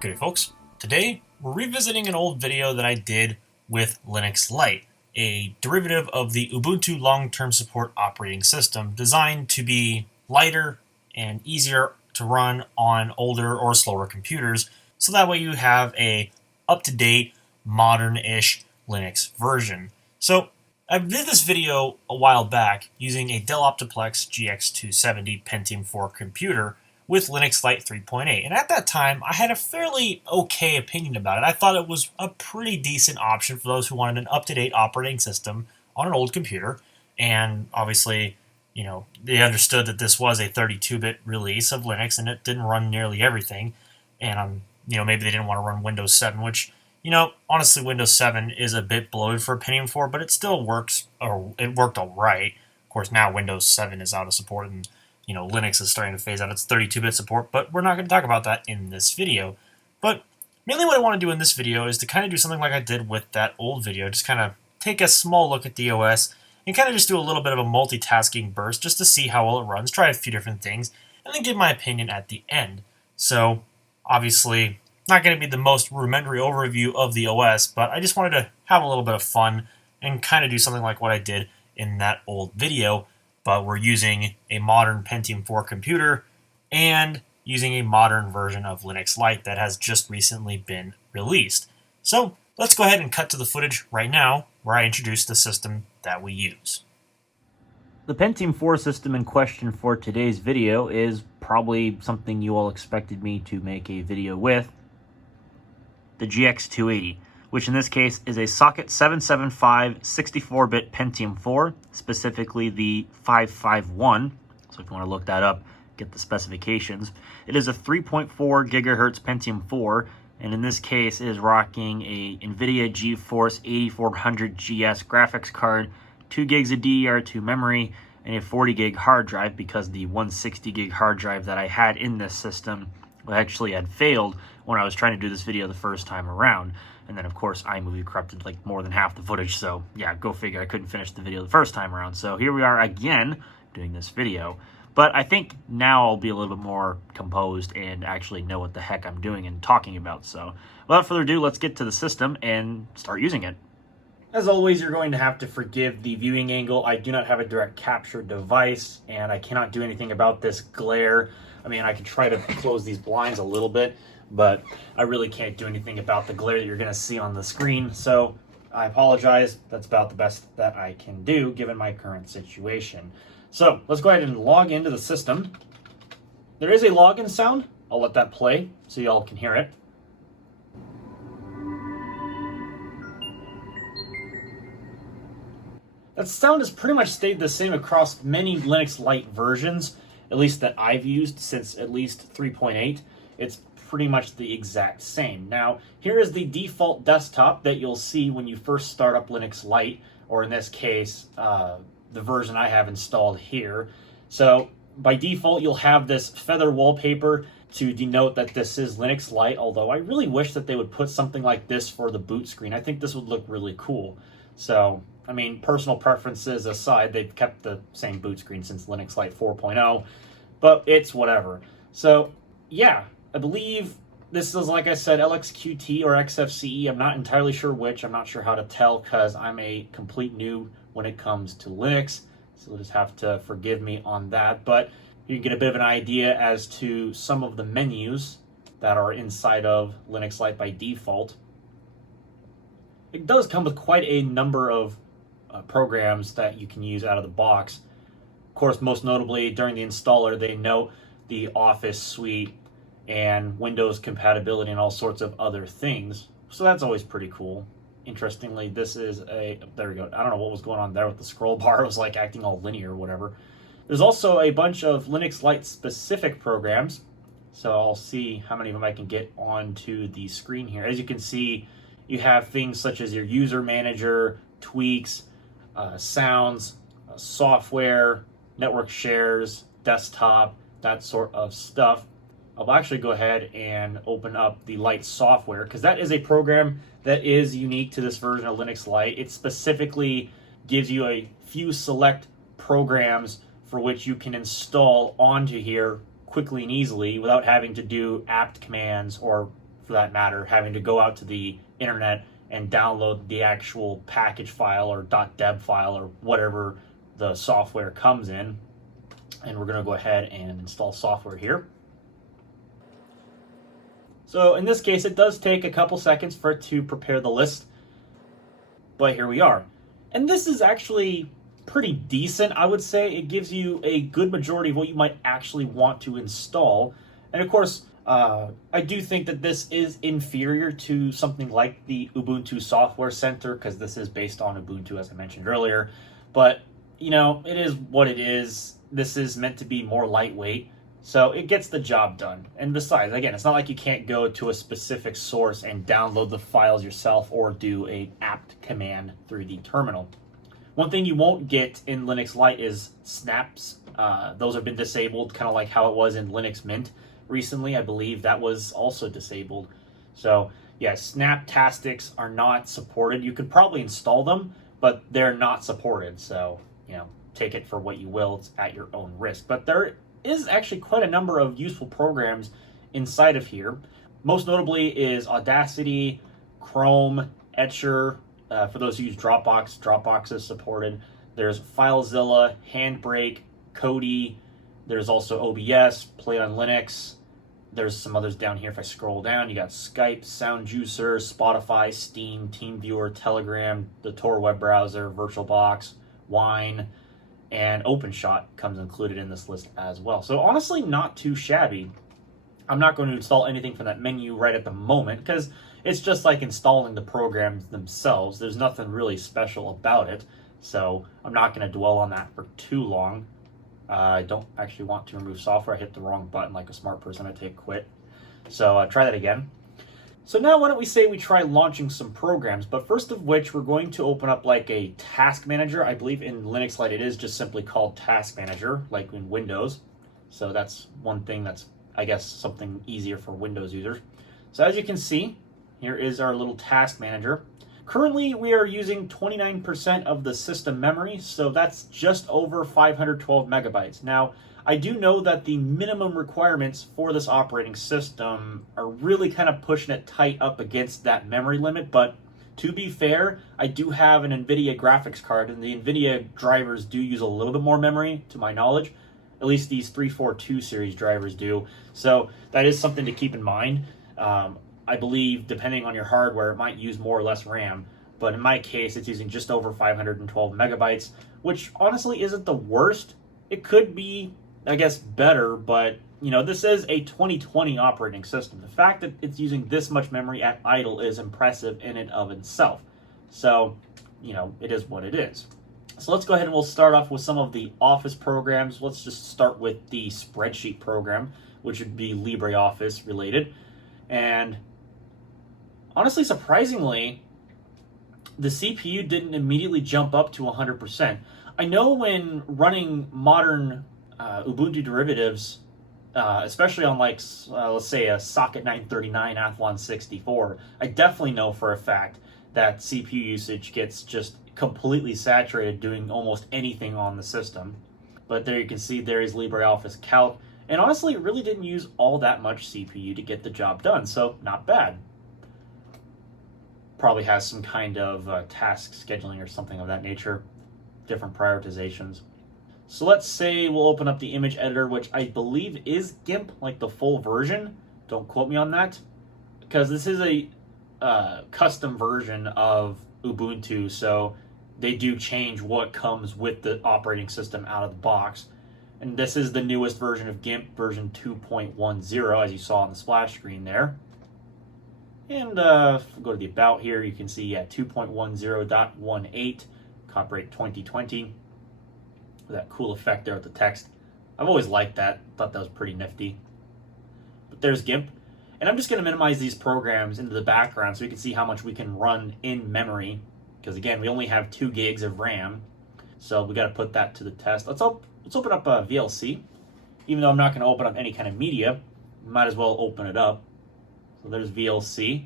Good day, folks. Today, we're revisiting an old video that I did with Linux Lite, a derivative of the Ubuntu long-term support operating system designed to be lighter and easier to run on older or slower computers, so that way you have a up-to-date, modern-ish Linux version. So, I did this video a while back using a Dell Optiplex GX280 Pentium 4 computer with Linux Lite 3.8. And at that time, I had a fairly okay opinion about it. I thought it was a pretty decent option for those who wanted an up-to-date operating system on an old computer. And obviously, they understood that this was a 32-bit release of Linux and it didn't run nearly everything. And, maybe they didn't want to run Windows 7, which, honestly, Windows 7 is a bit bloated for a Pentium 4, but it still works, or it worked all right. Of course, now Windows 7 is out of support and Linux is starting to phase out its 32-bit support, but we're not going to talk about that in this video. But mainly what I want to do in this video is to kind of do something like I did with that old video, just kind of take a small look at the OS and kind of just do a little bit of a multitasking burst just to see how well it runs, try a few different things, and then give my opinion at the end. So, obviously, not going to be the most rudimentary overview of the OS, but I just wanted to have a little bit of fun and kind of do something like what I did in that old video. But we're using a modern Pentium 4 computer and using a modern version of Linux Lite that has just recently been released. So let's go ahead and cut to the footage right now where I introduce the system that we use. The Pentium 4 system in question for today's video is probably something you all expected me to make a video with, the GX280. Which in this case is a socket 775 64-bit Pentium 4, specifically the 551. So if you want to look that up, get the specifications. It is a 3.4 gigahertz Pentium 4, and in this case it is rocking a NVIDIA GeForce 8400 GS graphics card, 2 gigs of DDR2 memory, and a 40 gig hard drive, because the 160 gig hard drive that I had in this system actually had failed when I was trying to do this video the first time around. And then, of course, iMovie corrupted like more than half the footage. So, yeah, go figure. I couldn't finish the video the first time around. So here we are again doing this video. But I think now I'll be a little bit more composed and actually know what the heck I'm doing and talking about. So without further ado, let's get to the system and start using it. As always, you're going to have to forgive the viewing angle. I do not have a direct capture device, and I cannot do anything about this glare. I mean, I could try to close these blinds a little bit, but I really can't do anything about the glare that you're going to see on the screen. So I apologize. That's about the best that I can do given my current situation. So let's go ahead and log into the system. There is a login sound. I'll let that play so y'all can hear it. That sound has pretty much stayed the same across many Linux Lite versions, at least that I've used since at least 3.8. It's pretty much the exact same. Now, here is the default desktop that you'll see when you first start up Linux Lite, or in this case, the version I have installed here. So, by default, you'll have this feather wallpaper to denote that this is Linux Lite, although I really wish that they would put something like this for the boot screen. I think this would look really cool. So, I mean, personal preferences aside, they've kept the same boot screen since Linux Lite 4.0, but it's whatever. So, yeah, I believe this is, like I said, LXQT or XFCE. I'm not entirely sure which. I'm not sure how to tell because I'm a complete noob when it comes to Linux, so you'll just have to forgive me on that. But you can get a bit of an idea as to some of the menus that are inside of Linux Lite by default. It does come with quite a number of programs that you can use out of the box. Of course, most notably during the installer, they note the Office suite and Windows compatibility and all sorts of other things. So that's always pretty cool. Interestingly, this is there we go. I don't know what was going on there with the scroll bar. It was like acting all linear or whatever. There's also a bunch of Linux Lite specific programs. So I'll see how many of them I can get onto the screen here. As you can see, you have things such as your user manager, tweaks, sounds, software, network shares, desktop, that sort of stuff. I'll actually go ahead and open up the Lite software, because that is a program that is unique to this version of Linux Lite. It specifically gives you a few select programs for which you can install onto here quickly and easily without having to do apt commands or for that matter, having to go out to the internet and download the actual package file or .deb file or whatever the software comes in. And we're going to go ahead and install software here. So in this case, it does take a couple seconds for it to prepare the list, but here we are. And this is actually pretty decent, I would say. It gives you a good majority of what you might actually want to install. And of course, I do think that this is inferior to something like the Ubuntu Software Center, because this is based on Ubuntu, as I mentioned earlier. But, you know, it is what it is. This is meant to be more lightweight, so it gets the job done. And besides, again, it's not like you can't go to a specific source and download the files yourself or do an apt command through the terminal. One thing you won't get in Linux Lite is snaps. Those have been disabled, kind of like how it was in Linux Mint recently. I believe that was also disabled. So yeah, snaptastics are not supported. You could probably install them, but they're not supported. So, you know, take it for what you will. It's at your own risk. But there is actually quite a number of useful programs inside of here. Most notably is Audacity, Chrome, Etcher. For those who use Dropbox, Dropbox is supported. There's FileZilla, Handbrake, Kodi. There's also OBS, Play on Linux. There's some others down here. If I scroll down, you got Skype, SoundJuicer, Spotify, Steam, TeamViewer, Telegram, the Tor web browser, VirtualBox, Wine, and OpenShot comes included in this list as well. So honestly, not too shabby. I'm not going to install anything from that menu right at the moment because it's just like installing the programs themselves. There's nothing really special about it. So I'm not going to dwell on that for too long. I don't actually want to remove software. I hit the wrong button like a smart person. I take quit. So try that again. So now why don't we say we try launching some programs, but first of which we're going to open up like a task manager. I believe in Linux Lite it is just simply called task manager, like in Windows. So that's one thing that's, I guess, something easier for Windows users. So as you can see, here is our little task manager. Currently, we are using 29% of the system memory, so that's just over 512 megabytes. Now, I do know that the minimum requirements for this operating system are really kind of pushing it tight up against that memory limit, but to be fair, I do have an NVIDIA graphics card, and the NVIDIA drivers do use a little bit more memory, to my knowledge. At least these 342 series drivers do, so that is something to keep in mind. I believe, depending on your hardware, it might use more or less RAM, but in my case, it's using just over 512 megabytes, which honestly isn't the worst. It could be, I guess, better, but, you know, this is a 2020 operating system. The fact that it's using this much memory at idle is impressive in and of itself. So, you know, it is what it is. So let's go ahead and we'll start off with some of the Office programs. Let's just start with the spreadsheet program, which would be LibreOffice related. And honestly, surprisingly, the CPU didn't immediately jump up to 100%. I know when running modern Ubuntu derivatives, especially on like, let's say a Socket 939 Athlon 64, I definitely know for a fact that CPU usage gets just completely saturated doing almost anything on the system. But there you can see there is LibreOffice Calc. And honestly, it really didn't use all that much CPU to get the job done, so not bad. Probably has some kind of task scheduling or something of that nature, different prioritizations. So let's say we'll open up the image editor, which I believe is GIMP, like the full version. Don't quote me on that, because this is a custom version of Ubuntu, so they do change what comes with the operating system out of the box. And this is the newest version of GIMP, version 2.10, as you saw on the splash screen there. And if we go to the About here, you can see, yeah, 2.10.18, copyright 2020. That cool effect there with the text. I've always liked that. Thought that was pretty nifty. But there's GIMP. And I'm just going to minimize these programs into the background so we can see how much we can run in memory. Because again, we only have 2 gigs of RAM. So we got to put that to the test. Let's open up VLC. Even though I'm not going to open up any kind of media, might as well open it up. So there's VLC.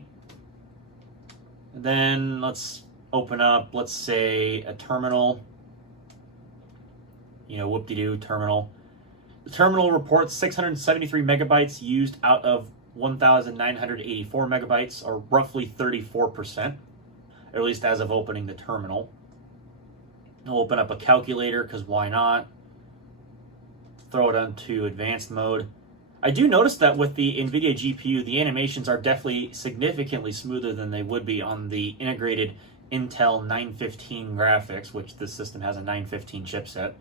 And then let's open up, let's say, a terminal. You know, whoop-de-doo, terminal. The terminal reports 673 megabytes used out of 1,984 megabytes, or roughly 34%, or at least as of opening the terminal. I'll open up a calculator, because why not? Throw it onto advanced mode. I do notice that with the NVIDIA GPU, the animations are definitely significantly smoother than they would be on the integrated Intel 915 graphics, which this system has a 915 chipset.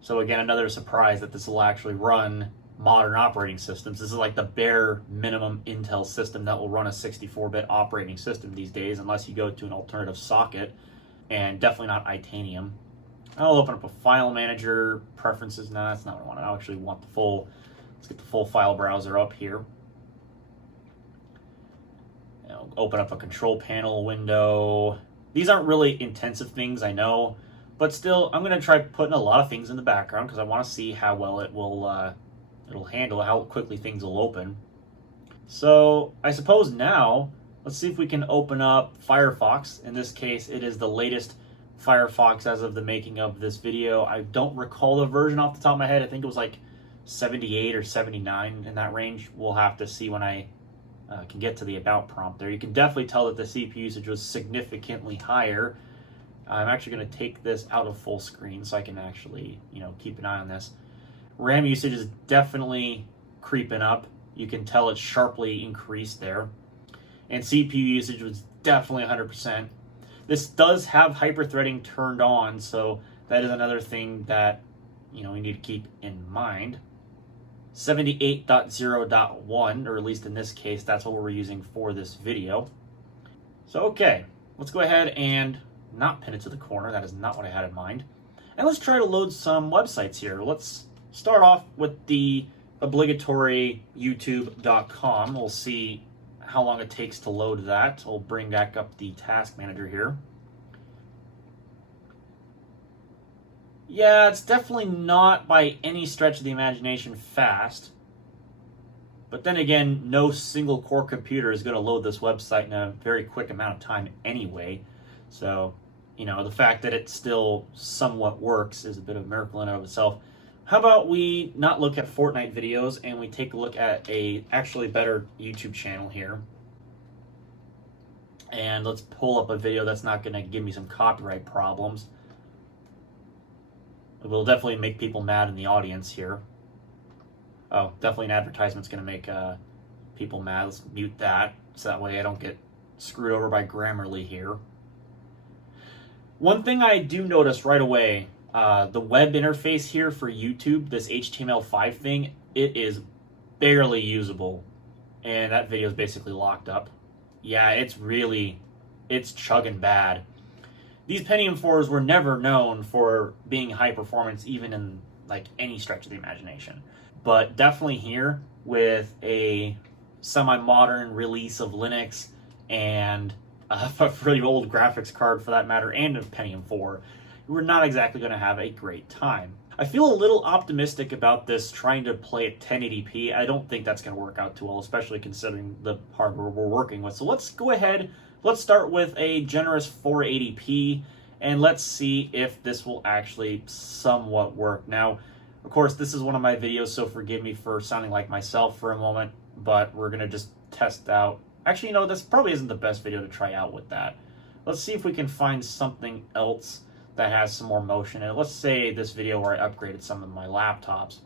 So again, another surprise that this will actually run modern operating systems. This is like the bare minimum Intel system that will run a 64-bit operating system these days, unless you go to an alternative socket, and definitely not Itanium. I'll open up a file manager, preferences. No, that's not what I want. I actually want the full, let's get the full file browser up here. I'll open up a control panel window. These aren't really intensive things, I know, but still, I'm going to try putting a lot of things in the background because I want to see how well it will it'll handle, how quickly things will open. So I suppose now, let's see if we can open up Firefox. In this case, it is the latest Firefox as of the making of this video. I don't recall the version off the top of my head. I think it was like 78 or 79 in that range. We'll have to see when I can get to the about prompt there. You can definitely tell that the CPU usage was significantly higher. I'm actually going to take this out of full screen so I can actually, keep an eye on this. RAM usage is definitely creeping up. You can tell it's sharply increased there. And CPU usage was definitely 100%. This does have hyper-threading turned on, so that is another thing that we need to keep in mind. 78.0.1, or at least in this case, that's what we're using for this video. So okay, let's go ahead and not pin it to the corner. That is not what I had in mind. And let's try to load some websites here. Let's start off with the obligatory youtube.com. We'll see how long it takes to load that. We'll bring back up the task manager here. Yeah, it's definitely not by any stretch of the imagination fast. But then again, no single core computer is going to load this website in a very quick amount of time anyway. So, the fact that it still somewhat works is a bit of a miracle in and of itself. How about we not look at Fortnite videos and we take a look at a actually better YouTube channel here. And let's pull up a video that's not going to give me some copyright problems. It will definitely make people mad in the audience here. Oh, definitely an advertisement's going to make people mad. Let's mute that so that way I don't get screwed over by Grammarly here. One thing I do notice right away, the web interface here for YouTube, this HTML5 thing, it is barely usable. And that video is basically locked up. Yeah, it's chugging bad. These Pentium 4s were never known for being high performance, even in any stretch of the imagination. But definitely here, with a semi-modern release of Linux and a really old graphics card for that matter, and a Pentium 4, we're not exactly going to have a great time. I feel a little optimistic about this trying to play at 1080p. I don't think that's going to work out too well, especially considering the hardware we're working with. So let's go ahead. Let's start with a generous 480p, and let's see if this will actually somewhat work. Now, of course, this is one of my videos, so forgive me for sounding like myself for a moment, but we're going to just test out. Actually, this probably isn't the best video to try out with that. Let's see if we can find something else that has some more motion. And let's say this video where I upgraded some of my laptops,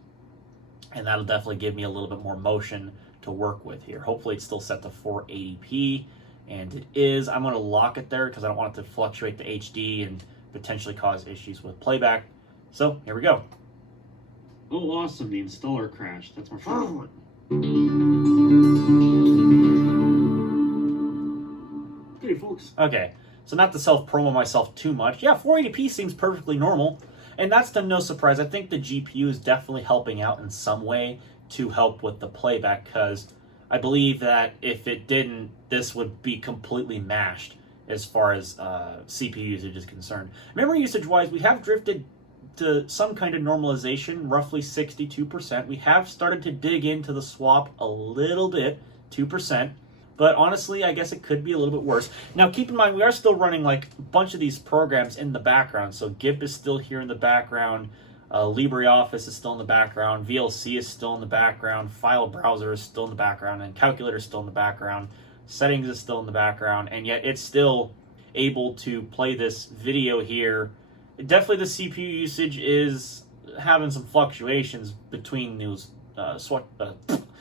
and that'll definitely give me a little bit more motion to work with here. Hopefully it's still set to 480p. And it is. I'm going to lock it there because I don't want it to fluctuate the HD and potentially cause issues with playback. So, here we go. Oh, awesome. The installer crashed. That's my favorite. Hey, folks. Okay, so not to self-promo myself too much. Yeah, 480p seems perfectly normal. And that's to no surprise. I think the GPU is definitely helping out in some way to help with the playback, because I believe that if it didn't, this would be completely mashed as far as CPU usage is concerned. Memory usage-wise, we have drifted to some kind of normalization, roughly 62%. We have started to dig into the swap a little bit, 2%. But honestly, I guess it could be a little bit worse. Now, keep in mind, we are still running a bunch of these programs in the background. So GIMP is still here in the background. LibreOffice is still in the background, VLC is still in the background, File Browser is still in the background, and Calculator is still in the background, Settings is still in the background, and yet it's still able to play this video here. Definitely the CPU usage is having some fluctuations between those,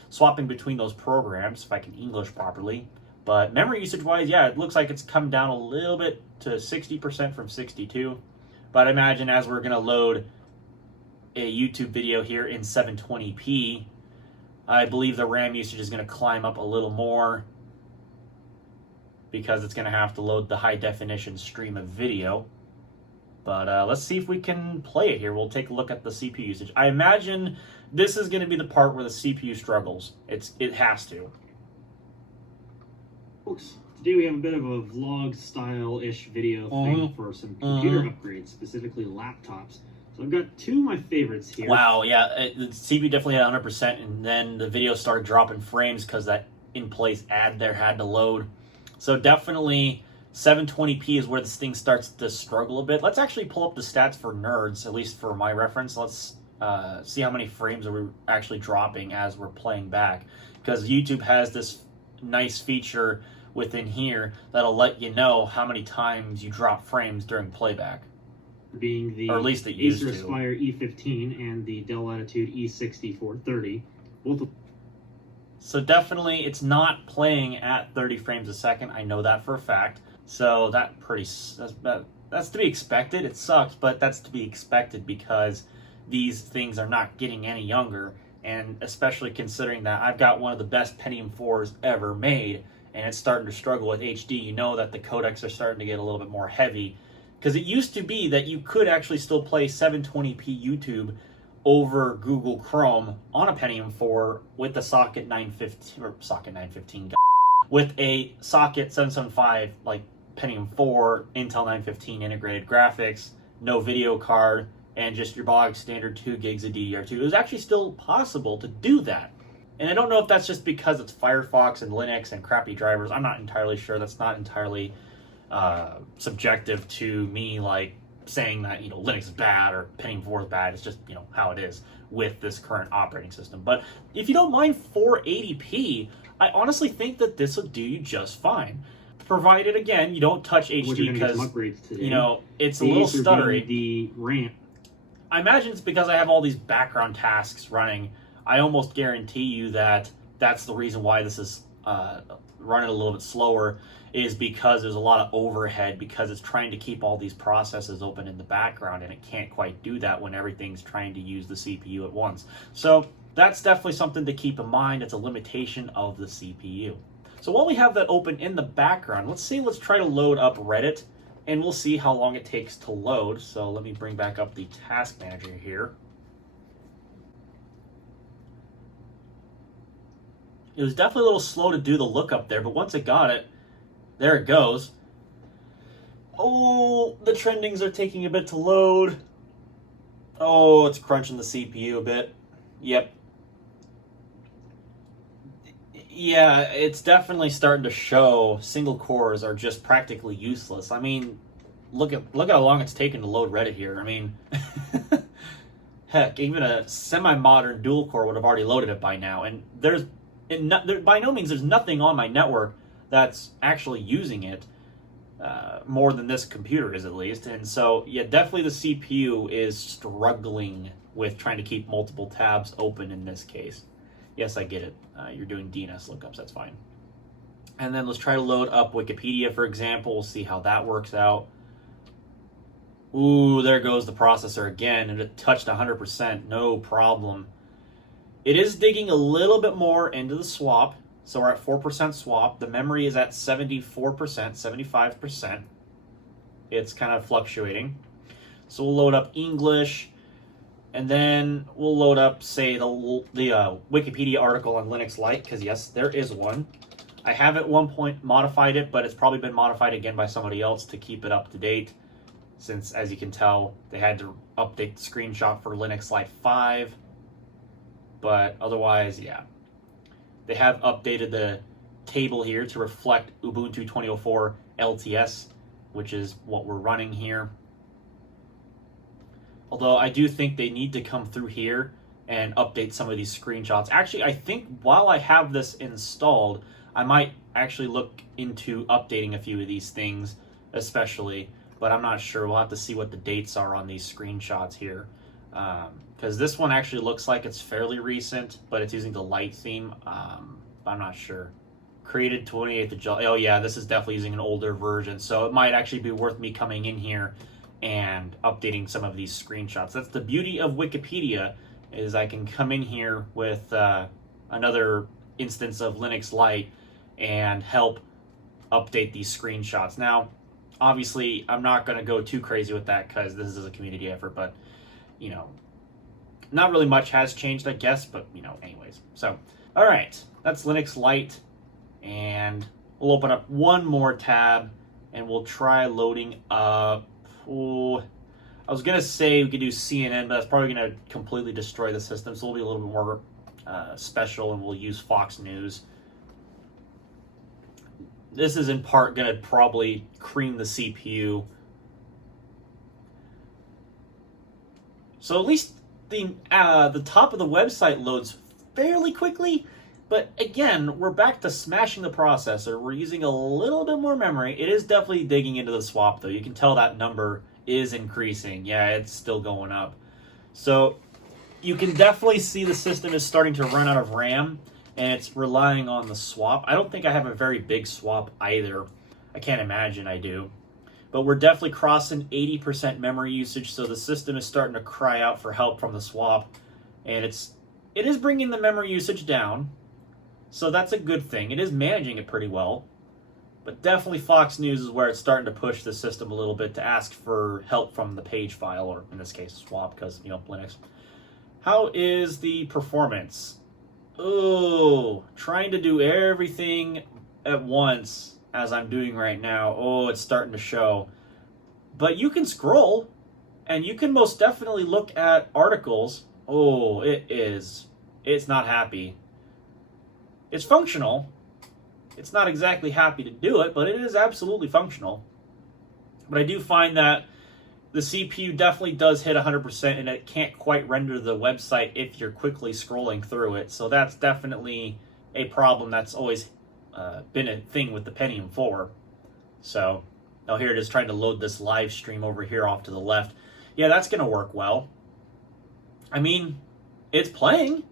swapping between those programs, if I can English properly. But memory usage-wise, yeah, it looks like it's come down a little bit to 60% from 62. But I imagine as we're going to load a YouTube video here in 720p, I believe the RAM usage is going to climb up a little more because it's going to have to load the high-definition stream of video. But let's see if we can play it here. We'll take a look at the CPU usage. I imagine this is going to be the part where the CPU struggles. It has to. Folks, today we have a bit of a vlog style-ish video thing for some computer upgrades, specifically laptops. So I've got two of my favorites here. Wow, yeah, the CPU definitely had 100%, and then the video started dropping frames because that in-place ad there had to load. So definitely 720p is where this thing starts to struggle a bit. Let's actually pull up the stats for nerds, at least for my reference. Let's see how many frames are we actually dropping as we're playing back. Because YouTube has this nice feature within here that'll let you know how many times you drop frames during playback. Being the or at least it used Acer to. Aspire E15 and the Dell Latitude E6430. Both of So definitely it's not playing at 30 frames a second. I know that for a fact. So that's to be expected. It sucks, but that's to be expected because these things are not getting any younger. And especially considering that I've got one of the best Pentium 4s ever made, and it's starting to struggle with HD. You know that the codecs are starting to get a little bit more heavy. Because it used to be that you could actually still play 720p YouTube over Google Chrome on a Pentium 4 with the socket 915, with a socket 775 like Pentium 4, Intel 915 integrated graphics, no video card, and just your bog standard 2 gigs of DDR2. It was actually still possible to do that. And I don't know if that's just because it's Firefox and Linux and crappy drivers. I'm not entirely sure. That's not entirely subjective to me, like saying that Linux is bad or Pentium 4 is bad. It's just how it is with this current operating system. But if you don't mind 480p, I honestly think that this will do you just fine, provided again you don't touch HD because it's a little stuttery. The RAM. I imagine it's because I have all these background tasks running. I almost guarantee you that that's the reason why this is running a little bit slower, is because there's a lot of overhead, because it's trying to keep all these processes open in the background, and it can't quite do that when everything's trying to use the CPU at once. So that's definitely something to keep in mind. It's a limitation of the CPU. So while we have that open in the background, let's try to load up Reddit, and we'll see how long it takes to load. So let me bring back up the task manager here. It was definitely a little slow to do the lookup there, but once it got it, there it goes. Oh, the trendings are taking a bit to load. Oh, it's crunching the CPU a bit. Yep. Yeah, it's definitely starting to show single cores are just practically useless. I mean, look at how long it's taken to load Reddit here. I mean, heck, even a semi-modern dual core would have already loaded it by now. And by no means there's nothing on my network that's actually using it more than this computer is, at least. And so, yeah, definitely the CPU is struggling with trying to keep multiple tabs open in this case. Yes, I get it. You're doing DNS lookups, that's fine. And then let's try to load up Wikipedia, for example. We'll see how that works out. Ooh, there goes the processor again, and it touched 100%, no problem. It is digging a little bit more into the swap, so we're at 4% swap. The memory is at 74%, 75%. It's kind of fluctuating. So we'll load up English, and then we'll load up, say, the Wikipedia article on Linux Lite, because yes, there is one. I have at one point modified it, but it's probably been modified again by somebody else to keep it up to date, since, as you can tell, they had to update the screenshot for Linux Lite 5. But otherwise, yeah. They have updated the table here to reflect Ubuntu 2004 LTS, which is what we're running here. Although I do think they need to come through here and update some of these screenshots. Actually, I think while I have this installed, I might actually look into updating a few of these things, especially, but I'm not sure. We'll have to see what the dates are on these screenshots here. Because this one actually looks like it's fairly recent, but it's using the Lite theme. I'm not sure. Created 28th of July. Oh yeah, this is definitely using an older version, so it might actually be worth me coming in here and updating some of these screenshots. That's the beauty of Wikipedia, is I can come in here with another instance of Linux Lite and help update these screenshots. Now, obviously, I'm not going to go too crazy with that because this is a community effort, but, you know, not really much has changed, I guess, but, you know, anyways. So, all right, that's Linux Lite, and we'll open up one more tab, and we'll try loading up. Oh, I was going to say we could do CNN, but that's probably going to completely destroy the system, so we'll be a little bit more special, and we'll use Fox News. This is in part going to probably cream the CPU. So at least the top of the website loads fairly quickly, but again, we're back to smashing the processor. We're using a little bit more memory. It is definitely digging into the swap, though. You can tell that number is increasing. Yeah, it's still going up. So you can definitely see the system is starting to run out of RAM, and it's relying on the swap. I don't think I have a very big swap either. I can't imagine I do. But we're definitely crossing 80% memory usage, so the system is starting to cry out for help from the swap. And it is bringing the memory usage down, so that's a good thing. It is managing it pretty well. But definitely Fox News is where it's starting to push the system a little bit to ask for help from the page file, or in this case, swap, because, you know, Linux. How is the performance? Oh, trying to do everything at once as I'm doing right now. Oh, it's starting to show. But you can scroll, and you can most definitely look at articles. Oh, it's not happy. It's functional. It's not exactly happy to do it, but it is absolutely functional. But I do find that the CPU definitely does hit 100%, and it can't quite render the website if you're quickly scrolling through it. So that's definitely a problem that's always been a thing with the Pentium 4. So, now here it is trying to load this live stream over here off to the left. Yeah, that's going to work well. I mean, it's playing.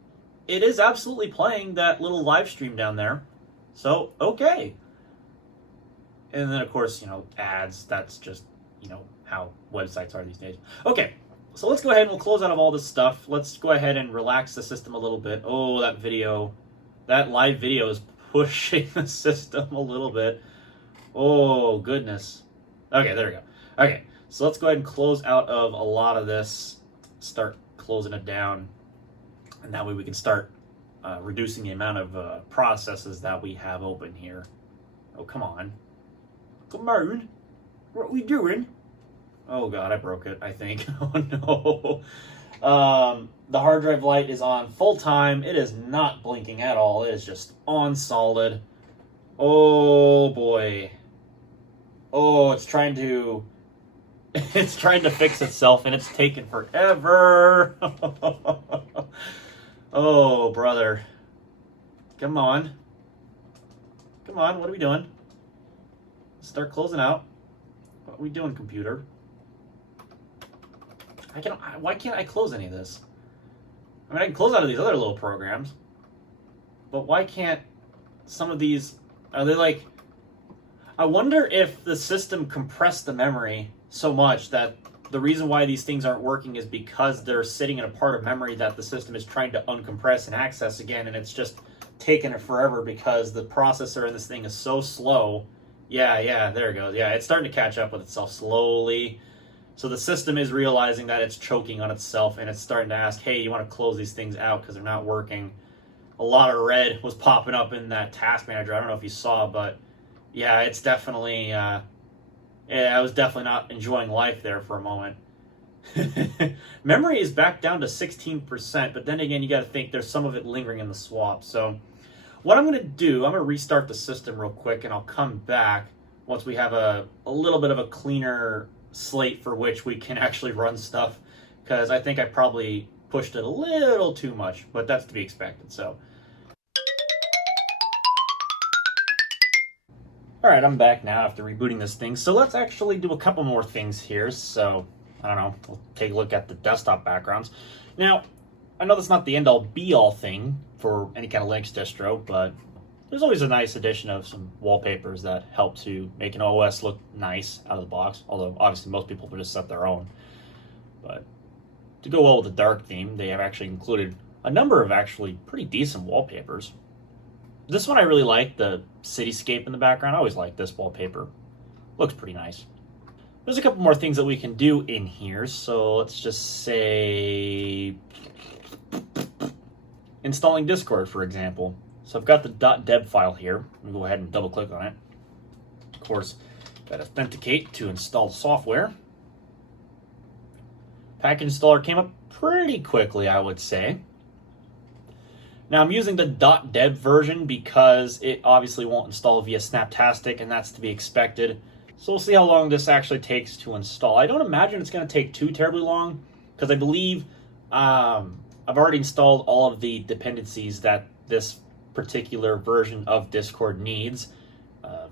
It is absolutely playing that little live stream down there. So, okay. And then, of course, you know, ads. That's just, you know, how websites are these days. Okay, so let's go ahead and we'll close out of all this stuff. Let's go ahead and relax the system a little bit. Oh, that video, that live video is pushing the system a little bit. Oh, goodness. Okay, there we go. Okay, so let's go ahead and close out of a lot of this. Start closing it down. And that way we can start reducing the amount of processes that we have open here. Oh, come on. Come on. What are we doing? Oh god, I broke it, I think. Oh no. The hard drive light is on full time. It is not blinking at all. It is just on solid. Oh boy. Oh, it's trying to fix itself, and it's taking forever. Oh, brother. Come on. Come on, what are we doing? Let's start closing out. What are we doing, computer? Why can't I close any of this? I mean, I can close out of these other little programs, but why can't some of these, are they like, I wonder if the system compressed the memory so much that the reason why these things aren't working is because they're sitting in a part of memory that the system is trying to uncompress and access again, and it's just taking it forever because the processor in this thing is so slow. Yeah, there it goes. Yeah, it's starting to catch up with itself slowly. So the system is realizing that it's choking on itself, and it's starting to ask, hey, you want to close these things out because they're not working. A lot of red was popping up in that task manager. I don't know if you saw, but yeah, it's definitely, I was definitely not enjoying life there for a moment. Memory is back down to 16%, but then again, you got to think there's some of it lingering in the swap. So what I'm going to do, I'm going to restart the system real quick, and I'll come back once we have a little bit of a cleaner slate for which we can actually run stuff, because I think I probably pushed it a little too much, but that's to be expected. So, all right, I'm back now after rebooting this thing. So let's actually do a couple more things here. So, I don't know, we'll take a look at the desktop backgrounds. Now, I know that's not the end-all be-all thing for any kind of Linux distro, but there's always a nice addition of some wallpapers that help to make an OS look nice out of the box, although obviously most people will just set their own. But to go well with the dark theme, they have actually included a number of actually pretty decent wallpapers. This one I really like, the cityscape in the background. I always like this wallpaper. Looks pretty nice. There's a couple more things that we can do in here, so let's just say installing Discord, for example. So I've got the .deb file here. I'm going to go ahead and double click on it. Of course, got to authenticate to install the software. Package installer came up pretty quickly, I would say. Now I'm using the .deb version because it obviously won't install via Snaptastic, and that's to be expected. So we'll see how long this actually takes to install. I don't imagine it's going to take too terribly long, because I believe I've already installed all of the dependencies that this particular version of Discord needs,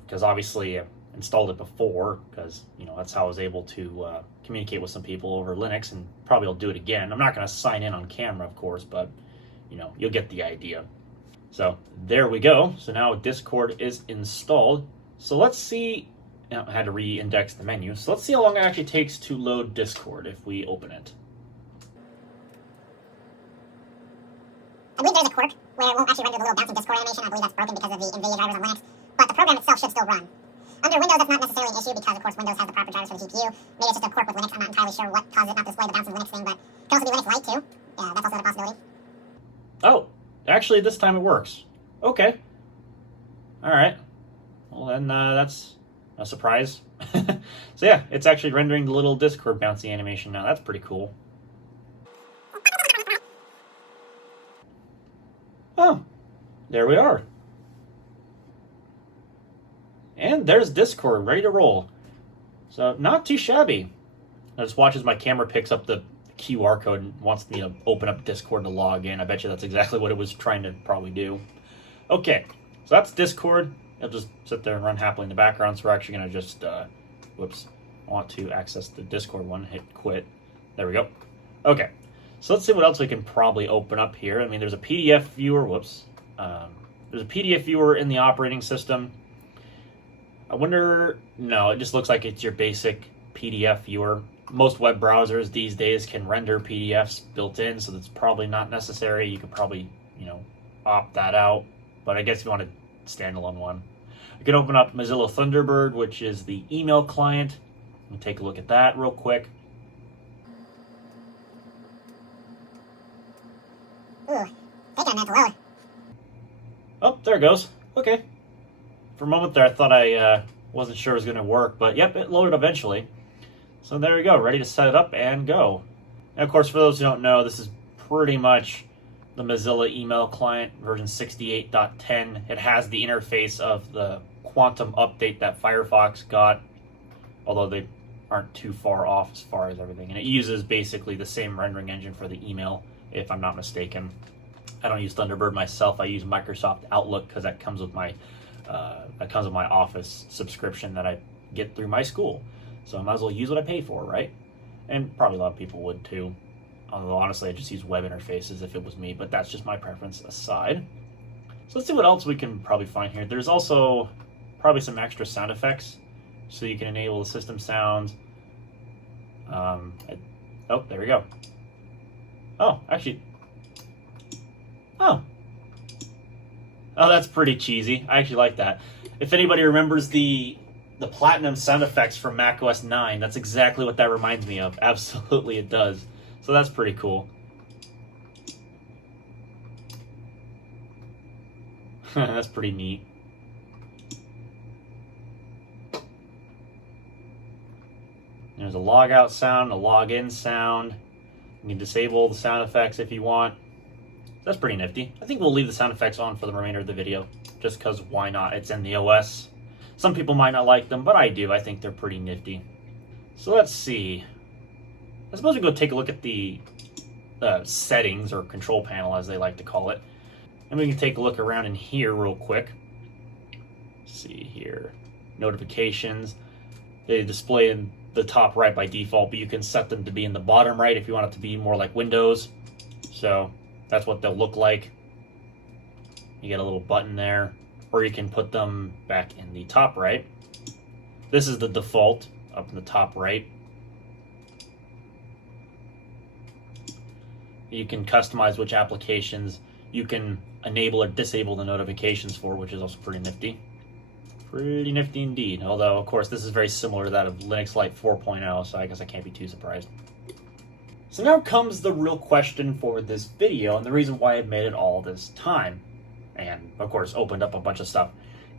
because obviously I installed it before, because that's how I was able to communicate with some people over Linux, and probably I'll do it again. I'm not going to sign in on camera, of course, but you'll get the idea. So there we go. So now Discord is installed. So let's see. I had to re-index the menu. So let's see how long it actually takes to load Discord if we open it. I believe there's a quirk where it won't actually render the little bouncing Discord animation. I believe that's broken because of the NVIDIA drivers on Linux, but the program itself should still run. Under Windows, that's not necessarily an issue because, of course, Windows has the proper drivers for the GPU. Maybe it's just a quirk with Linux. I'm not entirely sure what causes it not to display the bouncing Linux thing, but it can also be Linux Lite, too. Yeah, that's also a possibility. Oh, actually, this time it works. Okay. All right. Well, then that's a surprise. So yeah, it's actually rendering the little Discord bouncy animation now. That's pretty cool. Oh, there we are. And there's Discord ready to roll. So not too shabby. I just watch as my camera picks up the QR code and wants me to open up Discord to log in. I bet you that's exactly what it was trying to probably do. Okay, so that's Discord. It'll just sit there and run happily in the background. So we're actually going to just, whoops, I want to access the Discord one, hit quit. There we go. Okay, so let's see what else we can probably open up here. I mean, there's a PDF viewer, whoops. There's a PDF viewer in the operating system. I wonder, no, it just looks like it's your basic PDF viewer. Most web browsers these days can render PDFs built in, so that's probably not necessary. You could probably, opt that out. But I guess if you want a standalone one. I can open up Mozilla Thunderbird, which is the email client. We'll take a look at that real quick. Ooh, take a minute to load. Oh, there it goes. Okay. For a moment there, I thought I wasn't sure it was going to work, but yep, it loaded eventually. So there we go, ready to set it up and go. And of course, for those who don't know, this is pretty much the Mozilla email client version 68.10. It has the interface of the Quantum update that Firefox got, although they aren't too far off as far as everything. And it uses basically the same rendering engine for the email, if I'm not mistaken. I don't use Thunderbird myself. I use Microsoft Outlook because that comes with my Office subscription that I get through my school. So I might as well use what I pay for, right? And probably a lot of people would too. Although honestly, I just use web interfaces if it was me, but that's just my preference aside. So let's see what else we can probably find here. There's also probably some extra sound effects, so you can enable the system sounds. Oh, there we go. Oh, actually. Oh, that's pretty cheesy. I actually like that. If anybody remembers the Platinum sound effects from macOS 9, that's exactly what that reminds me of. Absolutely, it does. So that's pretty cool. That's pretty neat. There's a log out sound, a log in sound. You can disable the sound effects if you want. That's pretty nifty. I think we'll leave the sound effects on for the remainder of the video, just because why not? It's in the OS. Some people might not like them, but I do. I think they're pretty nifty. So let's see. I suppose we go take a look at the settings, or control panel as they like to call it. And we can take a look around in here real quick. Let's see here. Notifications. They display in the top right by default, but you can set them to be in the bottom right if you want it to be more like Windows. So that's what they'll look like. You get a little button there, or you can put them back in the top right. This is the default up in the top right. You can customize which applications you can enable or disable the notifications for, which is also pretty nifty. Pretty nifty indeed. Although, of course, this is very similar to that of Linux Lite 4.0, so I guess I can't be too surprised. So now comes the real question for this video, and the reason why I've made it all this time. And, of course, opened up a bunch of stuff.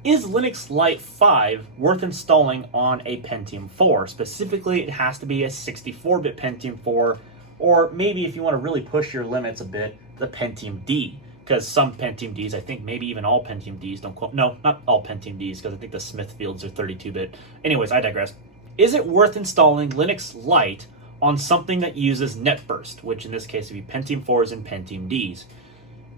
Is Linux Lite 5 worth installing on a Pentium 4? Specifically, it has to be a 64-bit Pentium 4, or maybe if you want to really push your limits a bit, the Pentium D. Because some Pentium Ds, I think maybe even all Pentium Ds, don't quote, no, not all Pentium Ds, because I think the Smithfields are 32-bit. Anyways, I digress. Is it worth installing Linux Lite on something that uses NetBurst, which in this case would be Pentium 4s and Pentium Ds?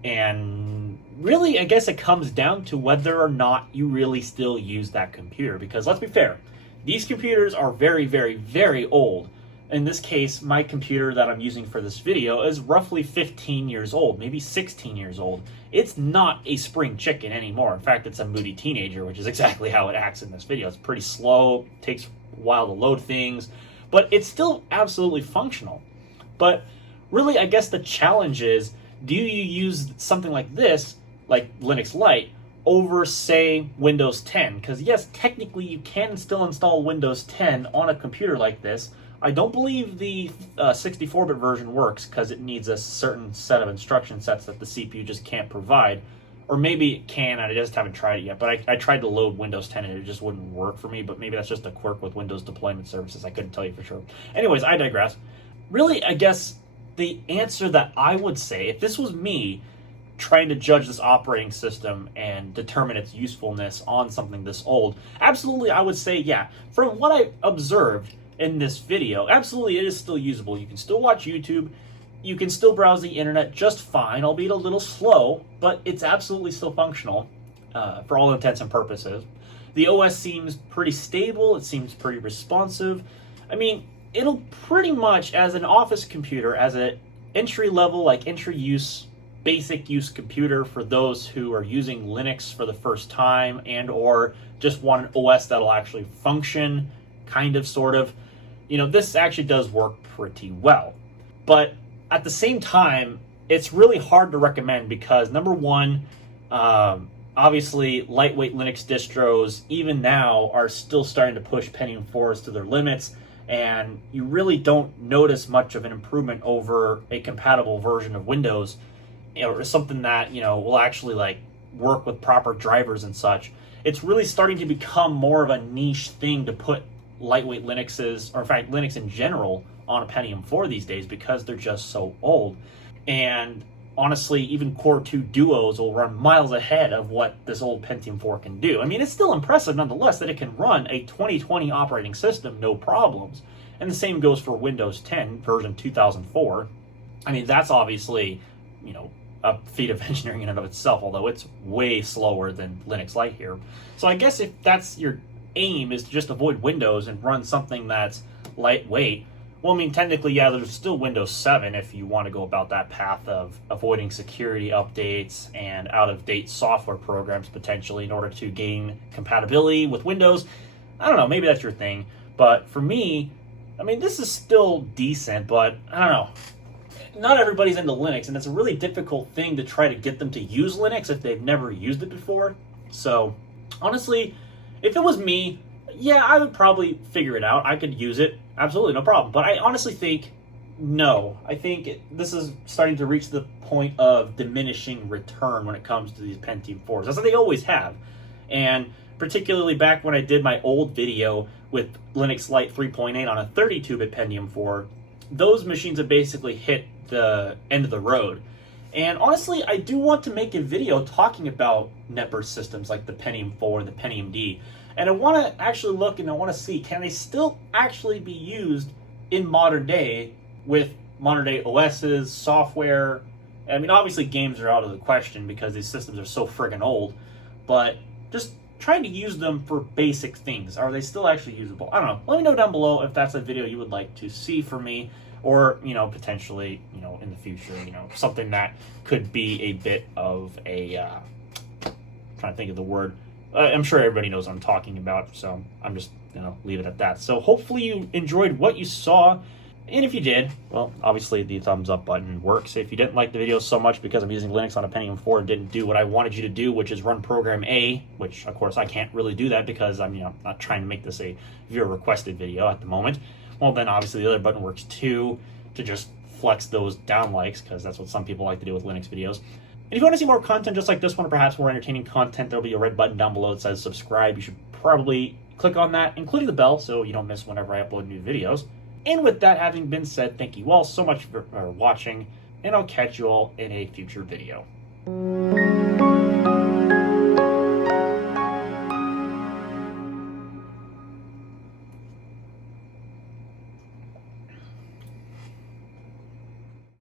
And really, I guess it comes down to whether or not you really still use that computer. Because let's be fair, these computers are very, very, very old. In this case, my computer that I'm using for this video is roughly 15 years old, maybe 16 years old. It's not a spring chicken anymore. In fact, it's a moody teenager, which is exactly how it acts in this video. It's pretty slow, takes a while to load things, but it's still absolutely functional. But really, I guess the challenge is, do you use something like this, like Linux Lite, over, say, Windows 10? Because yes, technically you can still install Windows 10 on a computer like this. I don't believe the 64-bit version works because it needs a certain set of instruction sets that the CPU just can't provide. Or maybe it can, and I just haven't tried it yet. But I tried to load Windows 10 and it just wouldn't work for me. But maybe that's just a quirk with Windows deployment services. I couldn't tell you for sure. Anyways, I digress. Really, I guess the answer that I would say, if this was me trying to judge this operating system and determine its usefulness on something this old, absolutely I would say, yeah. From what I observed in this video, absolutely it is still usable. You can still watch YouTube, you can still browse the internet just fine, albeit a little slow, but it's absolutely still functional for all intents and purposes. The OS seems pretty stable, it seems pretty responsive. I mean, it'll pretty much, as an office computer, as an entry-level, like entry-use, basic-use computer for those who are using Linux for the first time and or just want an OS that'll actually function, kind of, sort of, you know, this actually does work pretty well. But at the same time, it's really hard to recommend because, number one, obviously lightweight Linux distros, even now, are still starting to push Pentium 4s to their limits, and you really don't notice much of an improvement over a compatible version of Windows, or something that, you know, will actually like work with proper drivers and such. It's really starting to become more of a niche thing to put lightweight Linuxes, or in fact Linux in general, on a Pentium 4 these days because they're just so old. And honestly, even Core 2 Duos will run miles ahead of what this old Pentium 4 can do. I mean, it's still impressive nonetheless that it can run a 2020 operating system no problems. And the same goes for Windows 10 version 2004. I mean, that's obviously, you know, a feat of engineering in and of itself, although it's way slower than Linux Lite here. So I guess if that's your aim, is to just avoid Windows and run something that's lightweight, well, I mean, technically, yeah, there's still Windows 7 if you want to go about that path of avoiding security updates and out-of-date software programs, potentially, in order to gain compatibility with Windows. I don't know, maybe that's your thing. But for me, I mean, this is still decent, but I don't know. Not everybody's into Linux, and it's a really difficult thing to try to get them to use Linux if they've never used it before. So, honestly, if it was me, yeah, I would probably figure it out. I could use it. Absolutely, no problem. But I honestly think, no. I think this is starting to reach the point of diminishing return when it comes to these Pentium 4s. That's what they always have. And particularly back when I did my old video with Linux Lite 3.8 on a 32-bit Pentium 4, those machines have basically hit the end of the road. And honestly, I do want to make a video talking about NetBurst systems like the Pentium 4 and the Pentium D. And I want to actually look and I want to see, can they still actually be used in modern day with modern day OSs, software. I mean, obviously games are out of the question because these systems are so friggin' old, but just trying to use them for basic things. Are they still actually usable? I don't know. Let me know down below if that's a video you would like to see from me, or, you know, potentially, you know, in the future, you know, something that could be a bit of a, trying to think of the word. I'm sure everybody knows what I'm talking about, so I'm just gonna leave it at that. So hopefully you enjoyed what you saw. And if you did, well, obviously the thumbs up button works. If you didn't like the video so much because I'm using Linux on a Pentium 4 and didn't do what I wanted you to do, which is run program A, which of course I can't really do that because I'm, you know, not trying to make this a viewer requested video at the moment. Well, then obviously the other button works too, to just flex those down likes, because that's what some people like to do with Linux videos. And if you want to see more content just like this one, or perhaps more entertaining content, there'll be a red button down below that says subscribe. You should probably click on that, including the bell, so you don't miss whenever I upload new videos. And with that having been said, thank you all so much for watching, and I'll catch you all in a future video.